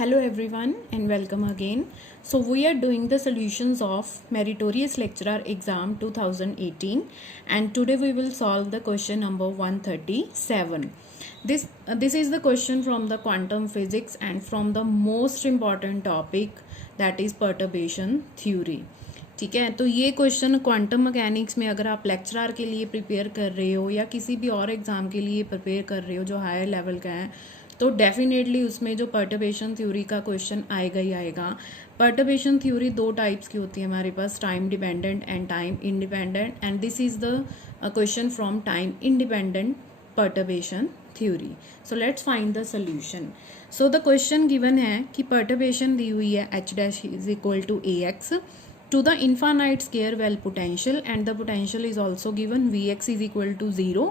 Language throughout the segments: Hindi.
Hello everyone and welcome again. So we are doing the solutions of Meritorious Lecturer Exam 2018 and today we will solve the question number 137. This is the question from the quantum physics and from the most important topic, that is perturbation theory. ठीक है, तो ये क्वेश्चन क्वांटम मैकेनिक्स में अगर आप लेक्चरर के लिए प्रिपेयर कर रहे हो या किसी भी और एग्ज़ाम के लिए प्रिपेयर कर रहे हो जो हायर लेवल का है, तो डेफिनेटली उसमें जो पर्टर्बेशन थ्योरी का क्वेश्चन आएगा ही आएगा. पर्टर्बेशन थ्योरी दो टाइप्स की होती है हमारे पास, time dependent and time independent, and this is the question from time independent perturbation theory. So let's find the solution. So the question given है कि पर्टर्बेशन दी हुई है h dash is equal to ax to the infinite square well potential, and the potential is also given Vx is equal to 0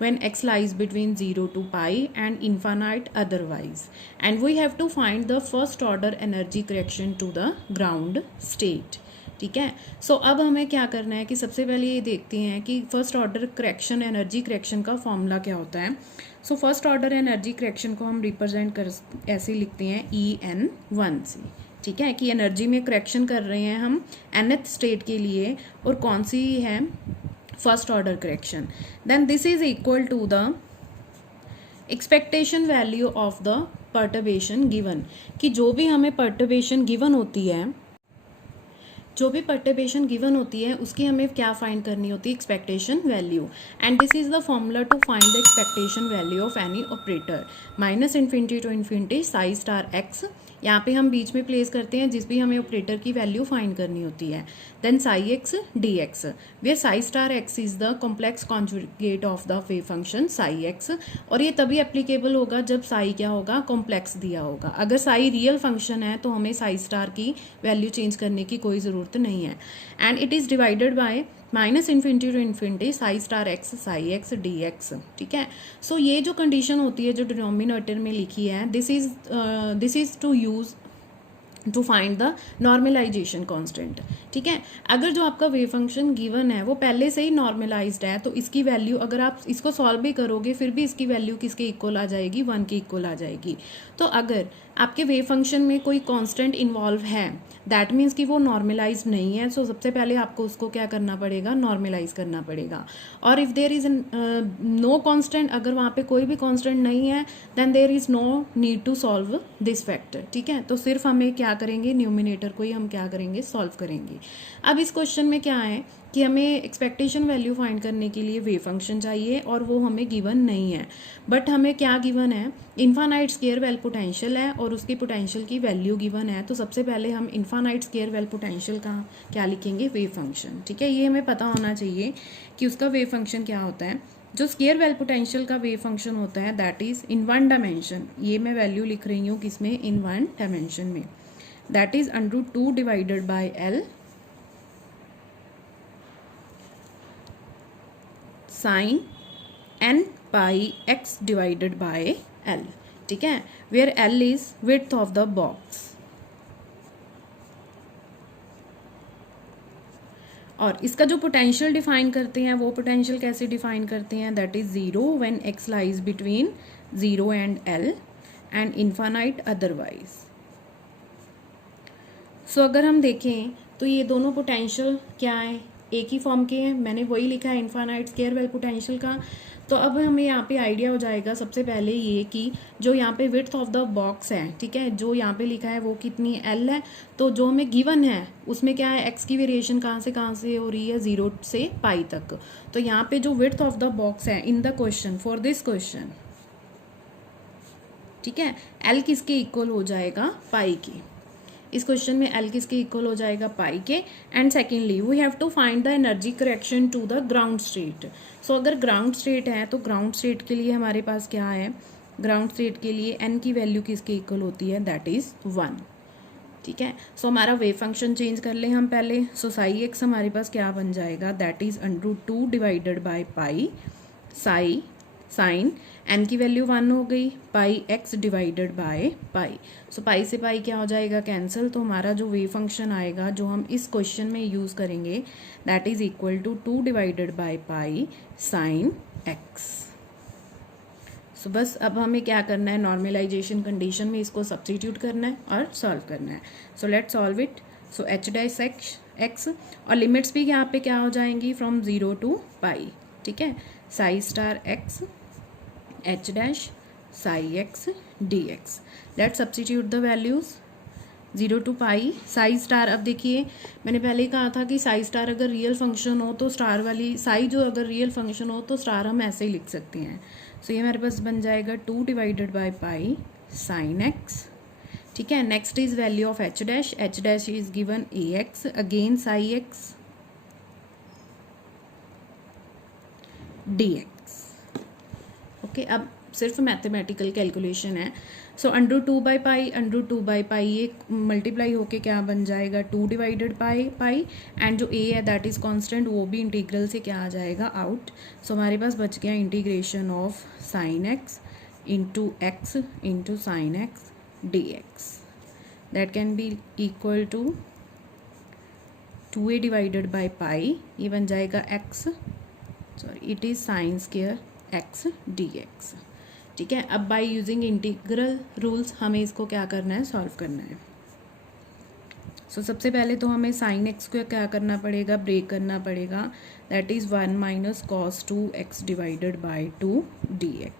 when x lies between 0 to pi and infinite otherwise, and we have to find the first order energy correction to the ground state. ठीक है, सो अब हमें क्या करना है कि सबसे पहले ये देखते हैं कि first order correction, energy correction का फॉर्मूला क्या होता है. So first order energy correction को हम रिप्रेजेंट कर ऐसे लिखते हैं En1 से. ठीक है, कि एनर्जी में करेक्शन कर रहे हैं हम nth स्टेट के लिए, और कौन सी है, first order correction. Then this is equal to the expectation value of the perturbation given, कि जो भी हमें पर्टर्बेशन गिवन होती है, जो भी पर्टर्बेशन गिवन होती है उसकी हमें क्या फाइंड करनी होती है, expectation value. And this is the formula to find the expectation value of any operator. -∞ to ∞ psi star x, यहाँ पे हम बीच में प्लेस करते हैं जिस भी हमें ऑपरेटर की वैल्यू फाइंड करनी होती है. Then psi x D x, where psi star x is the complex conjugate of the wave function psi x, और ये तभी एप्लीकेबल होगा जब साई क्या होगा, कॉम्प्लेक्स दिया होगा. अगर साई रियल फंक्शन है तो हमें साई स्टार की वैल्यू चेंज करने की कोई ज़रूरत नहीं है. And it is divided by -∞ to ∞ psi star x Sai x D x. ठीक है, सो ये जो कंडीशन होती है जो डिनोमिनेटर में लिखी है, this is to use to find the normalisation constant. ठीक है, अगर जो आपका वेव फंक्शन गिवन है वो पहले से ही नॉर्मलाइज्ड है तो इसकी वैल्यू, अगर आप इसको सॉल्व भी करोगे फिर भी इसकी वैल्यू किसके इक्वल आ जाएगी, 1 के इक्वल आ जाएगी. तो अगर आपके वेव फंक्शन में कोई कांस्टेंट इन्वॉल्व है, दैट मीन्स कि वो नॉर्मलाइज नहीं है. सो सबसे पहले आपको उसको क्या करना पड़ेगा, नॉर्मलाइज करना पड़ेगा. और if there is no constant, अगर वहाँ पे कोई भी कांस्टेंट नहीं है, then there is no need to solve this factor. ठीक है, तो सिर्फ हमें क्या करेंगे, न्यूमिनेटर को ही हम क्या करेंगे, सॉल्व करेंगे. अब इस क्वेश्चन में क्या है कि हमें एक्सपेक्टेशन वैल्यू फाइंड करने के लिए वेव फंक्शन चाहिए और वो हमें गिवन नहीं है. बट हमें क्या गिवन है, इन्फानाइट स्केयर वेल पोटेंशियल है और उसकी पोटेंशियल की वैल्यू गिवन है. तो सबसे पहले हम इन्फानाइट स्केयर वेल पोटेंशियल का क्या लिखेंगे, वेव फंक्शन. ठीक है, ये हमें पता होना चाहिए कि उसका वेव फंक्शन क्या होता है. जो स्केयर वेल पोटेंशियल का वेव फंक्शन होता है दैट इज इन 1 डायमेंशन, ये मैं वैल्यू लिख रही हूँ किसमें, इन 1 डायमेंशन में, that is √2 divided by L sine n pi x divided by L. ठीक है, where L is width of the box. और इसका जो पोटेंशियल डिफाइन करते हैं वो पोटेंशियल कैसे डिफाइन करते हैं, that is 0 when x lies between 0 and L and infinite otherwise. So अगर हम देखें तो ये दोनों पोटेंशियल क्या है, एक ही फॉर्म के हैं. मैंने वही लिखा है इन्फानाइट स्केयर वेल पोटेंशियल का. तो अब हमें यहाँ पे आइडिया हो जाएगा सबसे पहले ये कि जो यहाँ पे विड्थ ऑफ द बॉक्स है, ठीक है, जो यहाँ पे लिखा है वो कितनी L है. तो जो हमें गिवन है उसमें क्या है, x की वेरिएशन कहाँ से हो रही है, 0 से पाई तक. तो यहाँ पे जो विड्थ ऑफ द बॉक्स है in the question, for this question, ठीक है, L किसके इक्वल हो जाएगा, पाई के. इस क्वेश्चन में L किसके इक्वल हो जाएगा, पाई के. And secondly we have to find the energy correction to the ground state. So अगर ग्राउंड स्टेट है तो ग्राउंड स्टेट के लिए हमारे पास क्या है, ग्राउंड स्टेट के लिए n की वैल्यू किसके इक्वल होती है, दैट इज 1. ठीक है, सो हमारा वेव फंक्शन चेंज कर लें हम पहले. सो साई एक्स हमारे पास क्या बन जाएगा, that is √2 divided by pi psi sine n की वैल्यू 1 हो गई, pi x divided by pi. So pi से पाई क्या हो जाएगा, कैंसिल. तो हमारा जो वेव फंक्शन आएगा जो हम इस क्वेश्चन में यूज़ करेंगे that is equal to 2 divided by pi sine x. सो बस अब हमें क्या करना है, नॉर्मलाइजेशन कंडीशन में इसको सब्स्टिट्यूट करना है और सॉल्व करना है. So let's solve it. So H dash x और लिमिट्स भी यहाँ पे क्या हो जाएंगी, फ्रॉम 0 to पाई. ठीक है, Sai star x H dash Sai x D x. Let's substitute the values. 0 to pi Sai star. अब देखिए मैंने पहले ही कहा था कि साई स्टार अगर रियल फंक्शन हो तो स्टार वाली साई जो अगर रियल फंक्शन हो तो स्टार हम ऐसे ही लिख सकते हैं. सो ये हमारे पास बन जाएगा 2 divided by pi sine x. ठीक है, next is value of H dash is given A x again Sai x D x. Okay, अब सिर्फ मैथमेटिकल कैलकुलेशन है. सो अंडर 2 बाई पाई ये मल्टीप्लाई होके क्या बन जाएगा, 2 डिवाइडेड पाई एंड जो ए है दैट इज़ कांस्टेंट, वो भी इंटीग्रल से क्या आ जाएगा, आउट. सो हमारे पास बच गया integration of sine x into sine x D x. That can be equal to 2a divided by pi, ये बन जाएगा x, sorry it is sine square x D x. ठीक है, अब बाय यूजिंग इंटीग्रल रूल्स हमें इसको क्या करना है, सॉल्व करना है. सो सबसे पहले तो हमें साइन एक्स को क्या करना पड़ेगा, ब्रेक करना पड़ेगा. That is 1 minus cos 2x divided by 2 dx.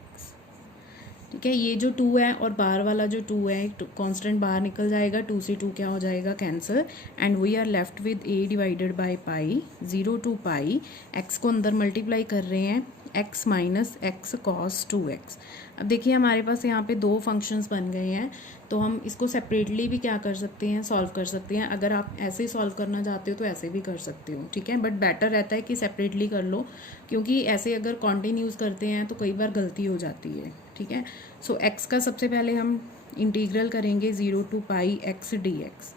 ठीक है, ये जो 2 है और बाहर वाला जो 2 है कांस्टेंट बाहर निकल जाएगा, 2 से 2 क्या हो जाएगा, cancel. And we are left with a divided by pi 0 to pi. x को अंदर मल्टीप्लाई कर रहे हैं, x minus x cos 2x. अब देखिए हमारे पास यहाँ पे दो फंक्शंस बन गए हैं, तो हम इसको सेपरेटली भी क्या कर सकते हैं, सॉल्व कर सकते हैं. अगर आप ऐसे सॉल्व करना चाहते हो तो ऐसे भी कर सकते हो. ठीक है, बट बेटर रहता है कि सेपरेटली कर लो, क्योंकि ऐसे अगर कॉन्टिन्यूज करते हैं तो कई बार गलती हो जाती है. ठीक है, सो x का सबसे पहले हम इंटीग्रल करेंगे 0 to pi X D X.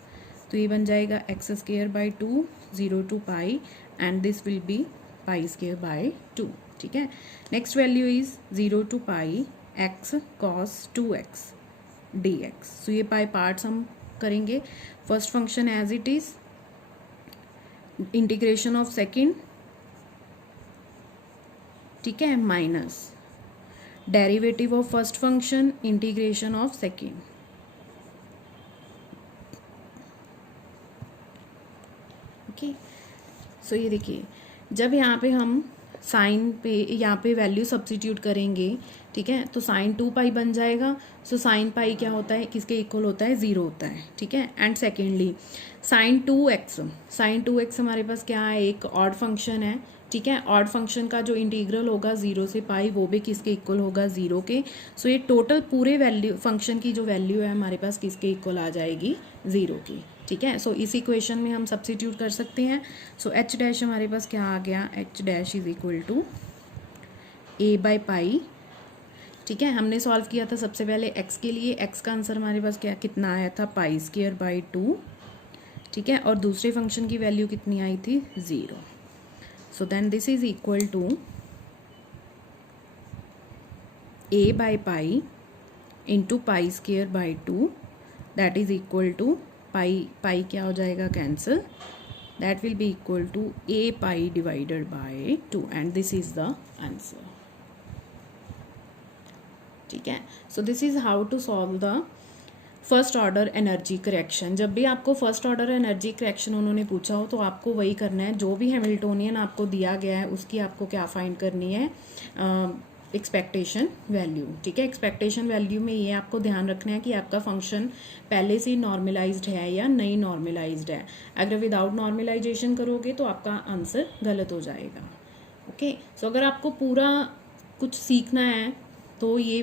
तो ये बन जाएगा X square by 2 0 to pi and this will be pi square by 2. ठीक है, next value is 0 to pi X cos 2x D X. So ये पाई पार्ट्स हम करेंगे. First function as it is, integration of second. ठीक है, minus derivative of first function integration of second. Okay, so ये देखिए जब यहाँ पे हम साइन पे यहाँ पे वैल्यू सब्स्टिट्यूट करेंगे, ठीक है, तो साइन 2 पाई बन जाएगा. सो साइन पाई क्या होता है, किसके इक्वल होता है, 0 होता है. ठीक है, एंड सेकेंडली साइन 2x हमारे पास क्या है, एक ऑड फंक्शन है. ठीक है, ऑड फंक्शन का जो इंटीग्रल होगा 0 से पाई वो भी किसके इक्वल होगा, 0 के. सो ये टोटल पूरे वैल्यू फंक्शन की जो वैल्यू है हमारे पास किसके इक्वल आ जाएगी, 0 की. ठीक है, सो इस इक्वेशन में हम सब्स्टिट्यूट कर सकते हैं. सो एच डैश हमारे पास क्या आ गया, h dash is equal to a by pi. ठीक है, हमने सॉल्व किया था सबसे पहले x के लिए. x का आंसर हमारे पास क्या कितना आया था, पाई स्क्वायर बाई 2. ठीक है, और दूसरे फंक्शन की वैल्यू कितनी आई थी, 0. So then this is equal to a by pi into pi square by 2. That is equal to pi क्या हो जाएगा, cancel. That will be equal to a pi divided by 2 and this is the answer. ठीक है, so this is how to solve the first order energy correction. जब भी आपको फर्स्ट ऑर्डर एनर्जी करेक्शन उन्होंने पूछा हो तो आपको वही करना है, जो भी हैमिल्टोनियन आपको दिया गया है उसकी आपको क्या फाइंड करनी है, एक्सपेक्टेशन वैल्यू. ठीक है, एक्सपेक्टेशन वैल्यू में ये आपको ध्यान रखना है कि आपका फंक्शन पहले से नॉर्मलाइज्ड है या नहीं नॉर्मलाइज्ड है. अगर विदाउट नॉर्मलाइजेशन करोगे तो आपका आंसर गलत हो जाएगा. ओके, सो अगर आपको पूरा कुछ सीखना है तो ये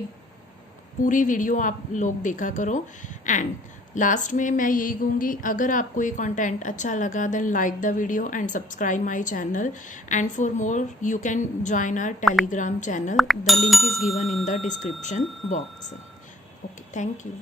पूरी वीडियो आप लोग देखा करो. एंड लास्ट में मैं यही कहूँगी, अगर आपको ये कंटेंट अच्छा लगा then like the video and subscribe my channel. And for more you can join our Telegram channel. The link is given in the description box. Okay, thank you.